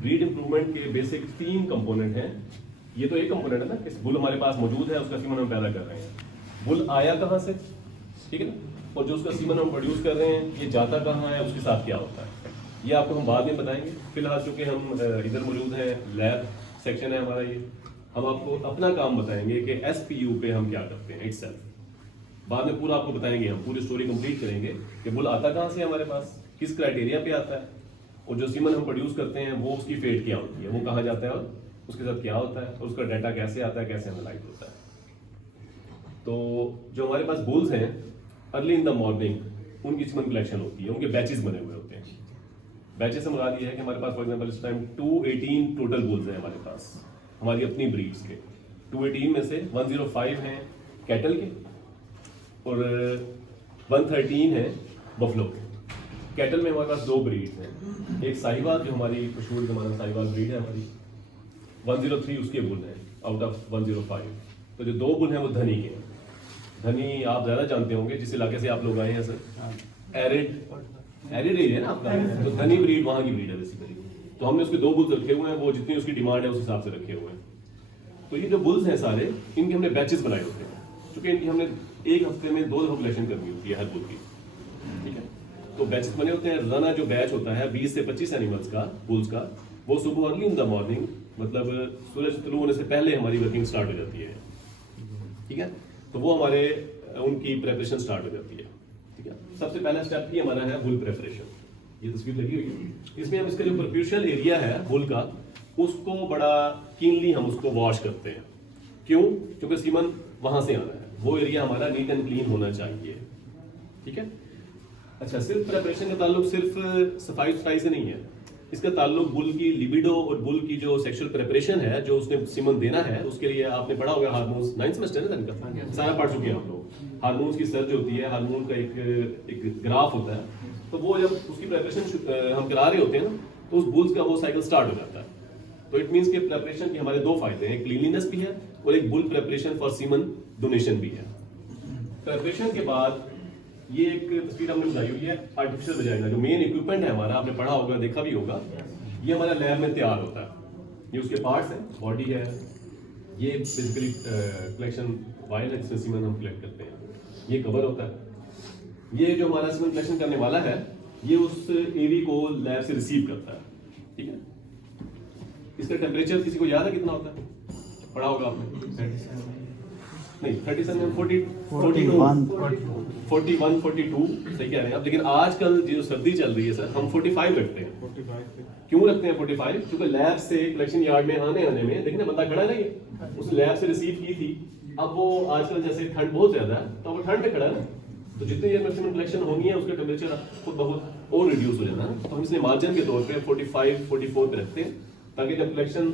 Breed improvement के basic 3 component हैं। ये तो एक कंपोनेंट है ना कि बुल हमारे पास मौजूद है, उसका सीमन हम पैदा कर रहे हैं। बुल आया कहाँ से, ठीक है ना, और जो उसका सीमन हम प्रोड्यूस कर रहे हैं ये जाता कहाँ है, उसके साथ क्या होता है, ये आपको हम बाद में बताएंगे। फिलहाल चूंकि हम इधर मौजूद हैं, लैब सेक्शन है हमारा, ये हम आपको अपना काम बताएंगे कि SPU पे हम क्या करते हैं इटसेल्फ। बाद में पूरा आपको बताएंगे, हम पूरी स्टोरी कंप्लीट करेंगे कि बुल आता कहाँ से हमारे पास, किस क्राइटेरिया पे आता है, और जो सीमन हम प्रोड्यूस करते हैं वो उसकी फेट क्या होती है, वो कहाँ जाता है और उसके साथ क्या होता है, और उसका डाटा कैसे आता है, कैसे एनालाइज होता है। तो जो हमारे पास बुल्स हैं अर्ली इन द मॉर्निंग उनकी सीमन कलेक्शन होती है, उनके बैचेस बने हुए होते हैं। बैचेस से मुराद ये है कि हमारे पास फॉर एग्जांपल इस टाइम 218 टोटल बुल्स हैं हमारे पास, हमारी अपनी ब्रीड्स के। 218 में से 105 हैं कैटल के और 113 है बफलो के। कैटल में हमारे पास 2 ब्रीड्स हैं, एक साहिवाल जो हमारी मशहूर जमाना साहिवाल ब्रीड है हमारी, 103 उसके बुल हैं आउट ऑफ 105। तो जो 2 बुल हैं वो धनी के हैं। धनी आप ज्यादा जानते होंगे जिस इलाके से आप लोग आए हैं सर, एरिड एरिया है ना आपका, तो धनी ब्रीड वहाँ की ब्रीड है बेसिकली। तो हमने उसके 2 बुल्स रखे हुए हैं, वो जितनी उसकी डिमांड है उस हिसाब से रखे हुए हैं। तो ये जो बुल्स हैं सारे, इनके हमने बैचेस बनाए होते हैं, क्योंकि इनकी हमने एक हफ्ते में 2 दफा कलेक्शन करनी होती है हर बुल की, ठीक है। तो बैचेस बने होते हैं। रोजाना जो बैच होता है 20 से 25 एनिमल्स का, बुल्स का, वो सुबह अर्ली इन द मॉर्निंग, मतलब सूरज तुलू होने से पहले हमारी वर्किंग स्टार्ट हो जाती है, ठीक है। तो वो हमारे उनकी प्रेपरेशन स्टार्ट हो जाती है, ठीक है। सबसे पहला स्टेप ही हमारा है बुल प्रेपरेशन। ये तस्वीर लगी हुई है, इसमें हम इसका जो परफ्यूशल एरिया है बुल का, उसको बड़ा कीनली हम उसको वॉश करते हैं। क्यों? क्योंकि सीमन वहां से आना है, वो एरिया हमारा नीट एंड क्लीन होना चाहिए, ठीक है। अच्छा, सिर्फ प्रेपरेशन का ताल्लुक सिर्फ सफाई सुथराई से नहीं है, इसका ताल्लुक बुल की लिबिडो और बुल की जो सेक्सुअल प्रेपरेशन है, जो उसने सीमन देना है, उसके लिए आपने पढ़ा होगा हार्मोन्स, 9th सेमेस्टर है ना इनका, सारा पढ़ चुके हैं आप लोग। हार्मोन्स की सर्च होती है, हार्मोन का एक ग्राफ होता है, तो वो जब उसकी प्रेपरेशन हम करा रहे होते हैं ना, तो उस बुल्स का वो साइकिल स्टार्ट हो जाता है। तो इट मींस कि प्रेपरेशन के हमारे 2 फायदे हैं, एक क्लीनलीनेस भी है और एक bull preparation for semen donation भी है। प्रेपरेशन के बाद ये एक तस्वीर हमने बनाई हुई है आर्टिफिशियल वजाइना, जो मेन इक्विपमेंट है हमारा, आपने पढ़ा होगा, देखा भी होगा, ये हमारा लैब में तैयार होता है। ये उसके पार्ट्स हैं, बॉडी है, ये बेसिकली कलेक्शन वायल है जिसमें सीमन हम कलेक्ट करते हैं, ये कवर होता है। ये जो हमारा सीमन कलेक्शन करने वाला है, ये उस एवी को लैब से रिसीव करता है, ठीक है। इसका टेम्परेचर किसी को याद है कितना होता है? पढ़ा होगा आपने? नहीं, 37 41 42 सही कह रहे हैं आप। लेकिन आजकल जो सर्दी चल रही है सर, हम 45 रखते हैं। 45 क्यों रखते हैं 45? क्योंकि लैब से कलेक्शन यार्ड में आने में देखने बंदा खड़ा नहीं है, उस लैब से रिसीव की थी। अब वो आजकल जैसे ठंड बहुत ज्यादा है, तो वो ठंड पे खड़ा है, तो जितनी देर मैक्सिमम कलेक्शन होनी है उसका टेम्परेचर खुद बहुत और रिड्यूस हो जाता है। तो हम इसलिए मार्जिन के तौर पे 45 44 पे रखते हैं, ताकि जब collection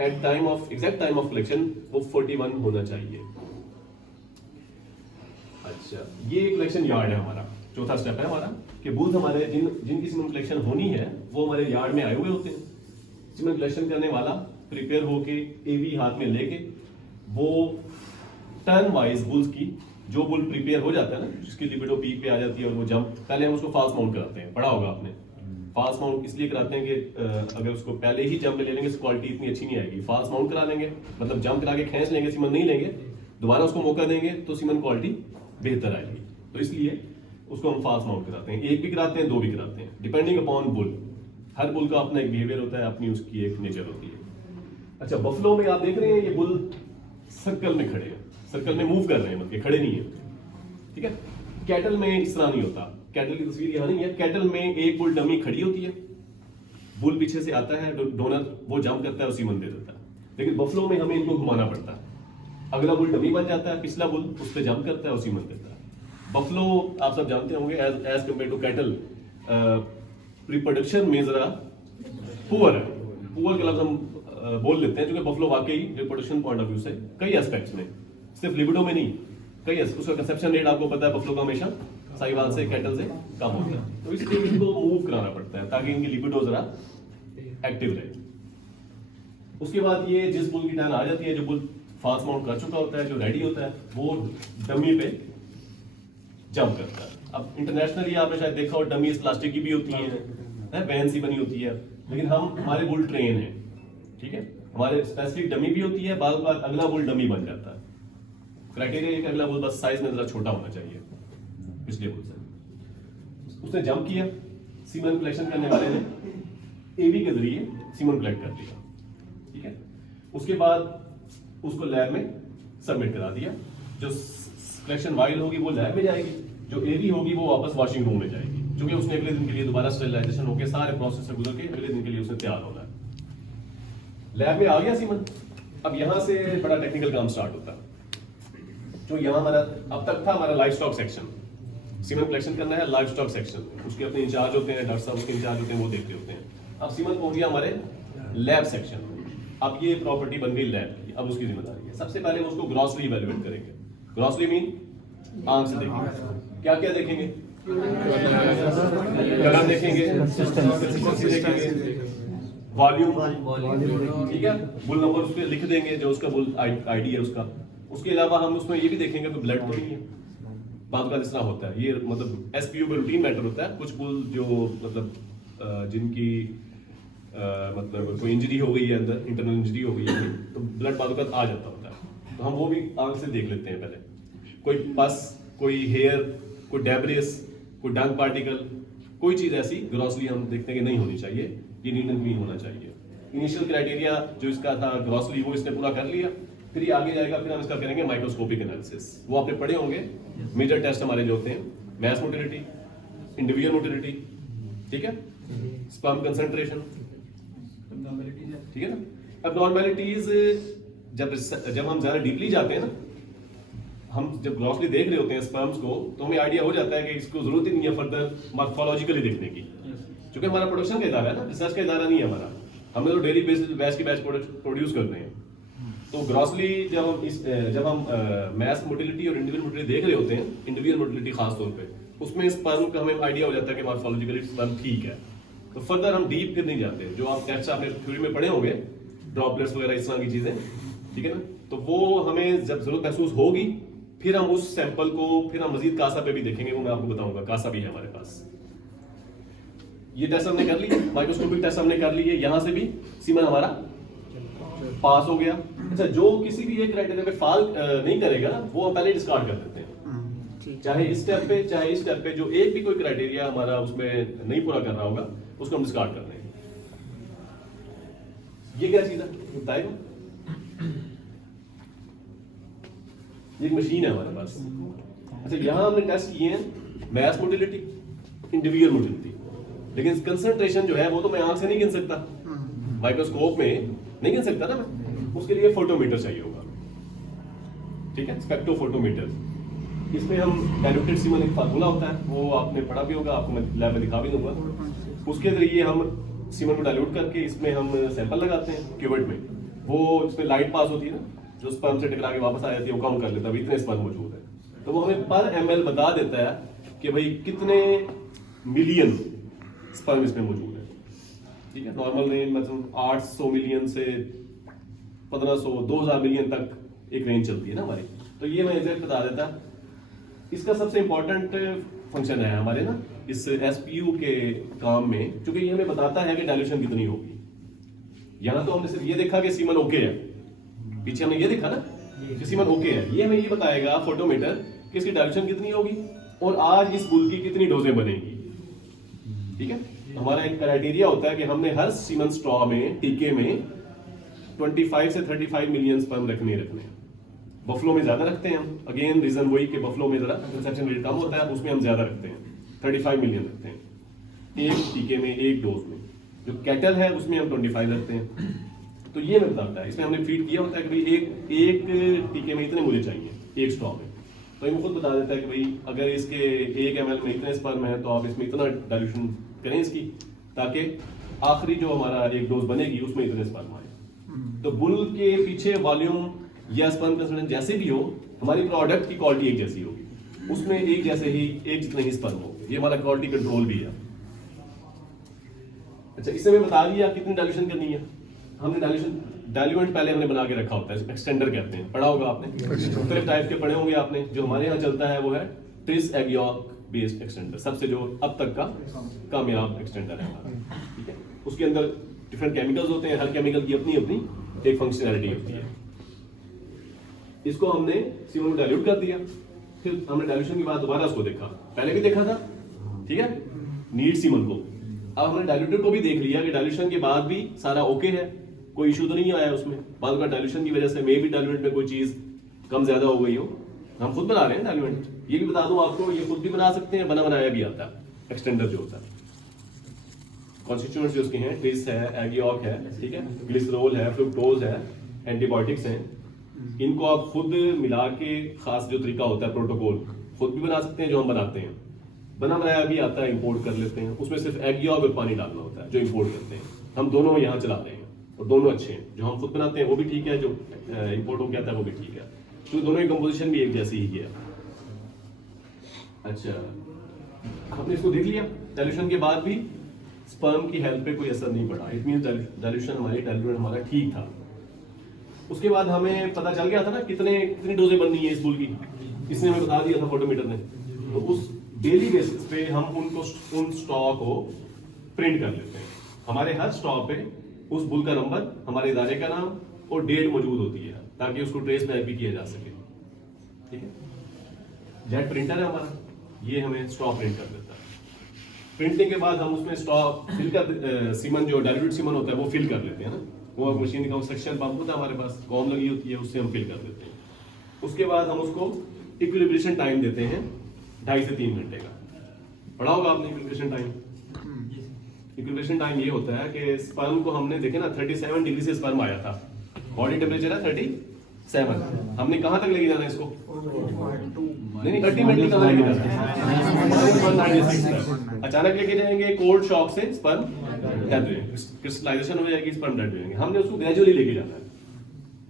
at time of exact time of collection वो 41 होना चाहिए। अच्छा, ये कलेक्शन यार्ड है हमारा, चौथा स्टेप है हमारा कि बुल्स हमारे जिनकी सीमन कलेक्शन होनी है वो हमारे यार्ड में आए हुए होते हैं। सीमन कलेक्शन करने वाला प्रिपेयर होके एवी हाथ में लेके वो टर्न वाइज बुल्स की, जो बुल प्रिपेयर हो जाता है ना, जिसकी लिबिडो पीक पे आ जाती है और वो जंप, पहले हम उसको फास्ट माउंट कराते हैं, पढ़ा होगा आपने। फास्ट माउंट इसलिए कराते हैं कि अगर उसको पहले ही जंप ले लेंगे तो क्वालिटी इतनी अच्छी नहीं आएगी। फास्ट माउंट करा लेंगे मतलब जंप करा के खींच लेंगे, सीमन नहीं लेंगे, दोबारा उसको मौका देंगे तो सीमन क्वालिटी बेहतर आएगी। तो इसलिए उसको हम फास्ट माउंट कराते हैं, 1 भी कराते हैं, 2 भी कराते हैं, डिपेंडिंग अपॉन बुल। हर बुल का अपना एक बिहेवियर होता है, अपनी उसकी एक नेचर होती है। अच्छा, बफलो में आप देख रहे हैं ये बुल सर्कल में खड़े हैं, सर्कल में मूव कर रहे हैं, मतलब खड़े नहीं है, ठीक है। कैटल में इस तरह नहीं होता, कैटल की तस्वीर यहाँ नहीं है। कैटल में एक बुल डमी खड़ी होती है, बुल पीछे से आता है, डोनर वो जंप करता है और सीमन दे देता है। लेकिन बफलो में हमें इनको घुमाना पड़ता है, अगला बुल डमी बन जाता है, पिछला बुल उस पर जंप करता है और सीमन देता है। बफलो आप सब जानते होंगे as compared to cattle reproduction में जरा पुअर है। पुअर का लफ्ज हम बोल लेते हैं क्योंकि बफलो वाकई रिप्रोडक्शन पॉइंट ऑफ व्यू से कई एस्पेक्ट्स में, सिर्फ लिबिडो में नहीं, कई उसका कंसेप्शन रेट आपको पता है बफलो का हमेशा साहिवाल से कैटल से कम होता है। तो इसलिए इनको मूव कराना पड़ता है ताकि इनकी लिबिडो जरा एक्टिव रहे। उसके बाद ये जिस बुल की टर्न आ जाती है, जो बुल फास्ट माउंट कर चुका होता है, जो रेडी होता है, वो डमी पे जंप करता है। अब इंटरनेशनली आपने शायद देखा हो, डमीज प्लास्टिक की भी होती है, वैन सी बनी होती है, लेकिन हमारे बुल ट्रेन है, ठीक है, हमारे स्पेसिफिक डमी भी होती है, बाद बार अगला बुल डमी बन जाता है। क्राइटेरिया एक अगला बुल बस साइज में जरा छोटा होना चाहिए पिछले बुल से। उसने जंप किया, सीमन कलेक्शन करने वाले ने एवी के जरिए सीमन कलेक्ट कर लिया, ठीक है। उसके बाद उसको लैब में सबमिट करा दिया। जो कलेक्शन वाइल होगी वो लैब में जाएगी, जो एवी होगी वो वापस वॉशिंग रूम में जाएगी, क्योंकि उसने अगले दिन के लिए दोबारा स्टेरिलाइजेशन होकर सारे प्रोसेस से गुजर के अगले दिन के लिए उसने तैयार होना है। लैब में आ गया सीमन। अब यहां से बड़ा टेक्निकल काम स्टार्ट होता है। जो यहाँ हमारा अब तक था हमारा life stock section, semen collection करना है लाइफ स्टॉक सेक्शन, उसके अपने इंचार्ज होते हैं, डॉक्टर साहब उसके इंचार्ज होते हैं, वो देखते होते हैं। अब सीमन पहुंच गया हमारे लैब सेक्शन। अब ये प्रॉपर्टी बन गई लैब की, अब उसकी जिम्मेदारी है। सबसे पहले उसको ग्रॉसली इवैल्यूएट करेंगे। ग्रॉसली मीन आंख से देखेंगे। क्या क्या देखेंगे? कलर देखेंगे, कंसिस्टेंसी देखेंगे, वॉल्यूम, ठीक है, बुल नंबर उस पे लिख देंगे जो उसका बुल आईडी है उसका। उसके अलावा हम उसमें ये भी देखेंगे कि ब्लड तो नहीं है। बाद का इस तरह होता है, ये मतलब एसपीयू का रूटीन मैटर होता है। कुछ बुल जो मतलब जिनकी मतलब कोई इंजरी हो गई है, अंदर इंटरनल इंजरी हो गई है, तो ब्लड बाद का आ जाता होता है, तो हम वो भी आंख से देख लेते हैं। पहले कोई पस, कोई हेयर, कोई डेब्रिस, कोई डंग पार्टिकल, कोई चीज ऐसी ग्रॉसली हम देखते हैं कि नहीं होनी चाहिए, ये नीट एंड क्लीन होना चाहिए। इनिशियल क्राइटेरिया जो इसका था ग्रॉसली, वो इसने पूरा कर लिया। फिर ये आगे जाएगा, फिर हम इसका करेंगे माइक्रोस्कोपिक एनालिसिस। वो आपने पढ़े होंगे, मेजर टेस्ट हमारे जो होते हैं, मैस मोटिलिटी, इंडिविजुअल मोटिलिटी, ठीक है, स्पर्म कंसंट्रेशन, ठीक है ना। अब नॉर्मेलिटीज जब हम ज्यादा डीपली जाते हैं ना, हम जब ग्रॉसली देख रहे होते हैं स्पर्म्स को, तो हमें आइडिया हो जाता है कि इसको जरूरत ही नहीं है फर्दर मॉर्फोलॉजिकली देखने की, क्योंकि हमारा प्रोडक्शन का इदारा है ना, रिसर्च का इदारा नहीं है हमारा। हमें तो डेली बेसिस बैच की बैच प्रोड्यूस करते हैं। तो ग्रॉसली जब हम मैस मोटिलिटी और इंडिविजुअल मोटिलिटी देख रहे होते हैं, इंडिविजुअल मोटिलिटी खास तौर पे, उसमें स्पर्म का हमें आइडिया हो जाता है कि मॉर्फोलॉजिकली स्पर्म ठीक है। तो फर्दर हम डीप फिर नहीं जाते। जो आप टेस्ट आपने थ्योरी में पढ़े होंगे, ड्रॉपलेट्स वगैरह इस तरह की चीजें, ठीक है ना, तो वो हमें जब जरूरत महसूस होगी फिर हम उस सैंपल को फिर हम मजीद कासा पे भी देखेंगे, वो मैं आपको बताऊंगा। कासा भी है हमारे पास। ये टेस्ट हमने कर लिए, माइक्रोस्कोपिक टेस्ट हमने कर लिए, यहां से भी सीमन हमारा पास हो गया। अच्छा, जो किसी भी एक क्राइटेरिया पे फॉल नहीं करेगा ना, वो हम पहले डिस्कार्ड कर देते हैं, चाहे इस स्टेप पे चाहे इस स्टेप पे। जो एक भी कोई क्राइटेरिया हमारा उसमें नहीं पूरा कर रहा होगा, उसको हम डिस्कार्ड कर देंगे। ये क्या चीज है बताएगा? ये एक मशीन है हमारे पास। अच्छा, यहां हमने टेस्ट किए हैं मैस मोटिलिटी, इंडिविजुअल मोटिलिटी, लेकिन कंसंट्रेशन जो है वो तो मैं आंख से नहीं गिन सकता, माइक्रोस्कोप में नहीं गिन सकता ना मैं। उसके लिए फोटोमीटर चाहिए होगा, ठीक है, स्पेक्ट्रोफोटोमीटर। इसमें हम डाइल्यूटेड सीमन, एक फार्मूला होता है, वो आपने पढ़ा भी होगा, आपको मैं लैब में दिखा भी दूंगा। उसके जरिए हम सीमन को डाइल्यूट करके इसमें हम सैंपल लगाते हैं क्यूवेट में। वो इसमें लाइट पास होती है ना, जो स्पर्म से टकरा के वापस आ जाती है, वो काउंट कर लेता है इतने स्पर्म मौजूद है। तो वो हमें पर ml बता देता है कि भाई कितने मिलियन स्पर्म इसमें मौजूद है, ठीक है। नॉर्मल रेंज मतलब 800 मिलियन से 1500 2000 मिलियन तक एक रेंज चलती है ना हमारी। तो ये मैं एग्जैक्ट बता देता। इसका सबसे इंपॉर्टेंट फंक्शन है हमारे ना इस एसपीयू के काम में, क्योंकि ये हमें बताता है कि डाइल्यूशन कितनी होगी। यहां तो हमने सिर्फ ये देखा कि सीमन ओके है, पीछे हमने ये देखा ना कि सीमन ओके है। ये हमें ये बताएगा फोटोमीटर कि इसकी डाइल्यूशन कितनी होगी और आज इस बुल की कितनी डोजें बनेगी, ठीक है। हमारा एक क्राइटेरिया होता है कि हमने हर सीमन स्ट्रॉ में, टीके में 25 से 35 मिलियन स्पर्म रखने हैं। बफलो में ज्यादा रखते हैं हम, अगेन रीजन वही कि बफलो में जरा कंसेप्शन रेट कम होता है, उसमें हम ज्यादा रखते हैं, 35 मिलियन रखते हैं एक टीके में, एक डोज में। जो कैटल है उसमें हम 25 रखते हैं। तो ये हमें बताता है, इसमें हमने फीड किया होता है कि भाई एक टीके में इतने मुझे चाहिए एक स्ट्रॉ में। तो ये खुद बता देता है कि भाई अगर इसके 1 ml में इतने स्पर्म है, तो आप इसमें इतना डाइल्यूशन करें इसकी, ताकि आखिरी जो हमारा एक डोज बनेगी उसमें इतने स्पर्म आए। तो बुल के पीछे वॉल्यूम या स्पर्म कंसंट्रेशन जैसे भी हो, हमारी प्रोडक्ट की क्वालिटी एक जैसी होगी, उसमें एक जैसे ही एक जितने ही स्पर्म होंगे। ये हमारा क्वालिटी कंट्रोल भी है। अच्छा, इससे मैं बता दिया कितनी डाइल्यूशन करनी है। हमने डाइल्यूएंट पहले हमने बना के रखा होता है, एक्सटेंडर कहते हैं, पढ़ा होगा आपने, मुख्तलिफ टाइप के पढ़े होंगे आपने। जो हमारे यहाँ चलता है वो है ट्रिस एगियोक बेस्ड एक्सटेंडर, सबसे जो अब तक का कामयाब एक्सटेंडर है हमारा, ठीक है। उसके अंदर डिफरेंट केमिकल्स होते हैं, हर केमिकल की अपनी अपनी एक फंक्शनैलिटी होती है। इसको हमने सीमन में डाइल्यूट कर दिया, फिर हमने डाइल्यूशन के बाद दोबारा उसको देखा, पहले भी देखा था, ठीक है, नीट सीमन को। अब हमने डाइल्यूटेड को भी देख लिया कि डाइल्यूशन के बाद भी सारा ओके है, कोई इशू तो नहीं आया उसमें। बाद में डाइल्यूशन की वजह से मे भी डाइल्यूट में कोई चीज कम ज्यादा हो गई हो। हम खुद बना रहे हैं डाइल्यूट, ये भी बता दूं आपको, ये खुद भी बना सकते हैं, बना बनाया भी आता है, एक्सटेंडर जो होता है। कॉन्स्टिट्यूएंट्स जो उसके हैं, ट्रिस है, एगियोक है, ठीक है, ग्लिसरॉल है, फ्रुक्टोज है, एंटीबायोटिक्स हैं। इनको आप खुद मिला के खास जो तरीका होता है प्रोटोकॉल, खुद भी बना सकते हैं जो हम बनाते हैं, बना बनाया भी आता है, इंपोर्ट कर लेते हैं। उसमें सिर्फ एगियोक और पानी डालना होता है जो इंपोर्ट करते हैं। हम दोनों यहाँ चला रहे हैं और दोनों अच्छे हैं। जो हम खुद बनाते हैं वो भी ठीक है, जो इंपोर्ट हो गया था वो भी ठीक है, तो दोनों की कंपोजिशन भी एक जैसी ही है। अच्छा, हमने इसको देख लिया, डाइल्यूशन के बाद भी स्पर्म की हेल्थ पे कोई असर नहीं पड़ा। इट मींस डाइल्यूशन डाइल्यूट हमारा ठीक था। उसके बाद हमें पता चल गया था ना कितनी डोजें बननी है इस बुल की, इसने हमें बता दिया था फोटोमीटर ने। तो उस डेली बेसिस पे हम उन स्टॉक को प्रिंट कर लेते हैं। हमारे हर स्टॉक पे उस बुल का नंबर, हमारे इदारे का नाम और डेट मौजूद होती है, ताकि उसको ट्रेस बैक भी किया जा सके। ठीक है, जेट प्रिंटर है हमारा, ये हमें स्टॉक प्रिंट कर देता है। प्रिंटिंग के बाद हम उसमें स्टॉक फिल कर, सीमन जो डाइल्यूटेड सीमन होता है वो फिल कर लेते हैं ना। वो मशीन का सेक्शन पंप होता है हमारे पास, कॉम लगी होती है, उससे हम फिल कर देते हैं। उसके बाद हम उसको इक्विलिब्रेशन टाइम देते हैं 2.5 से 3 घंटे का। पढ़ा होगा आपने इक्विलिब्रेशन टाइम। इक्विलिब्रेशन टाइम ये होता है कि स्पर्म को हमने देखे ना 37 डिग्री से स्पर्म आया था, बॉडी टेम्परेचर है 37, हमने कहां तक लेके जाना है इसको? नहीं, अल्टीमेटली कहां लेके जाना है? अचानक लेके जाएंगे, कोल्ड शॉक से स्पर्म डेथ हो जाएंगे, क्रिस्टलाइजेशन हो जाएगी, स्पर्म डेथ हो जाएंगे। हमने उसको ग्रेजुअली लेके जाना है,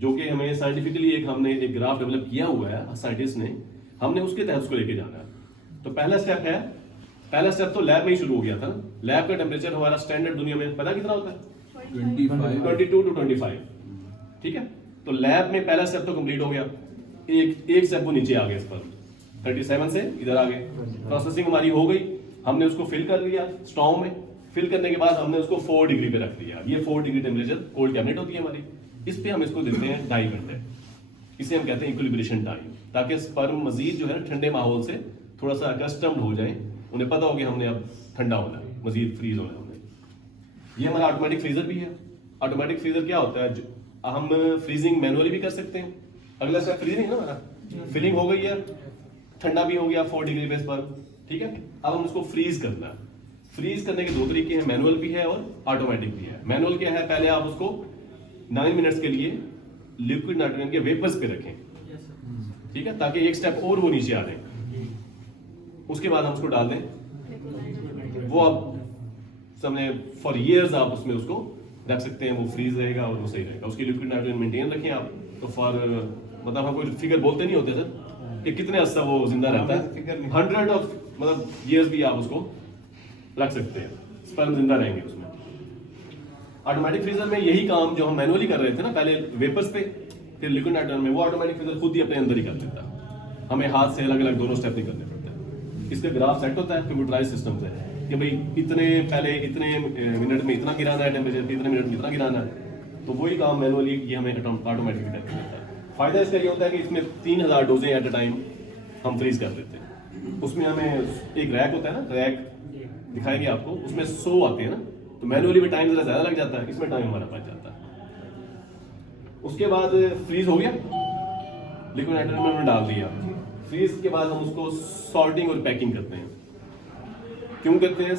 जो कि हमें साइंटिफिकली हमने एक ग्राफ डेवलप किया हुआ है साइंटिस्ट ने, हमने उसके तहत उसको लेके जाना है। तो पहला स्टेप तो लैब में ही शुरू हो गया था ना। लैब का टेम्परेचर हमारा स्टैंडर्ड दुनिया में पता कितना होता है? 22 to 25, ठीक है। तो लैब में पहला स्टेप तो कंप्लीट हो गया, एक स्टेप वो नीचे आ गया, स्पर्म 37 से इधर आ गए। प्रोसेसिंग हमारी हो गई, हमने उसको फिल कर लिया स्टॉर्म में। फिल करने के बाद हमने उसको 4 डिग्री पे रख दिया। ये 4 डिग्री टेम्परेचर कोल्ड कैबिनेट होती है हमारी, इस पे हम इसको देते हैं 2.5 घंटे। इसे हम कहते हैं इक्विलिब्रेशन टाइम, ताकि स्पर्म मजीद जो है ठंडे माहौल से थोड़ा सा अकस्टम्ड हो जाए, उन्हें पता हो कि हमने अब ठंडा होना है, मजीद फ्रीज होना है हमने। ये हमारा ऑटोमेटिक फ्रीजर भी है। ऑटोमेटिक फ्रीजर क्या होता है? हम फ्रीजिंग मैनुअली भी कर सकते हैं। अगला स्टेप फ्रीजिंग है ना हमारा, फिलिंग हो गई है, ठंडा भी हो गया 4 डिग्री पे स्पर्म, ठीक है। अब हम उसको फ्रीज करना है। फ्रीज करने के 2 तरीके हैं, मैनुअल भी है और ऑटोमेटिक भी है। मैनुअल क्या है? पहले आप उसको 9 मिनट्स के लिए लिक्विड नाइट्रोजन के वेपर्स पे रखें, ठीक है, ताकि एक स्टेप और वो नीचे आ जाए। उसके बाद हम उसको डाल दें, वो आप समझे फॉर इयर्स आप उसमें उसको रख सकते हैं, वो फ्रीज रहेगा और वो सही रहेगा। उसकी लिक्विड नाइट्रोजन मेंटेन रखें आप। तो फॉर मतलब हम कोई फिगर बोलते नहीं होते सर कि कितने अर्सा वो जिंदा रहता है, 100 ऑफ मतलब ईयर्स भी आप उसको रख सकते हैं, स्पर्म जिंदा रहेंगे उसमें। ऑटोमेटिक फ्रीजर में यही काम जो हम मैनुअली कर रहे थे ना, पहले वेपर्स पे फिर लिक्विड नाइट्रोजन में, वो ऑटोमेटिक फ्रीजर खुद ही अपने अंदर ही कर लेता है। हमें हाथ से अलग अलग दोनों स्टेप नहीं करने पड़ते। इसका ग्राफ सेट होता है कंप्यूटराइज सिस्टम से कि भाई इतने मिनट में इतना गिराना है टेम्परेचर, इतने मिनट में इतना गिराना है। तो वही काम मैनुअली ये हमें ऑटोमेटिकली करके देता है। फायदा इसका ये होता है कि इसमें 3000 डोजें एट अ टाइम हम फ्रीज कर देते हैं। उसमें हमें एक रैक होता है ना, रैक दिखाएंगे आपको, उसमें 100 आते हैं ना, तो मैनुअली में टाइम जरा ज्यादा लग जाता है, इसमें टाइम हमारा बच जाता है। उसके बाद फ्रीज हो गया, लिक्विड नाइट्रोजन में डाल दिया। फ्रीज के बाद हम उसको सॉर्टिंग और पैकिंग करते हैं। क्यों करते हैं?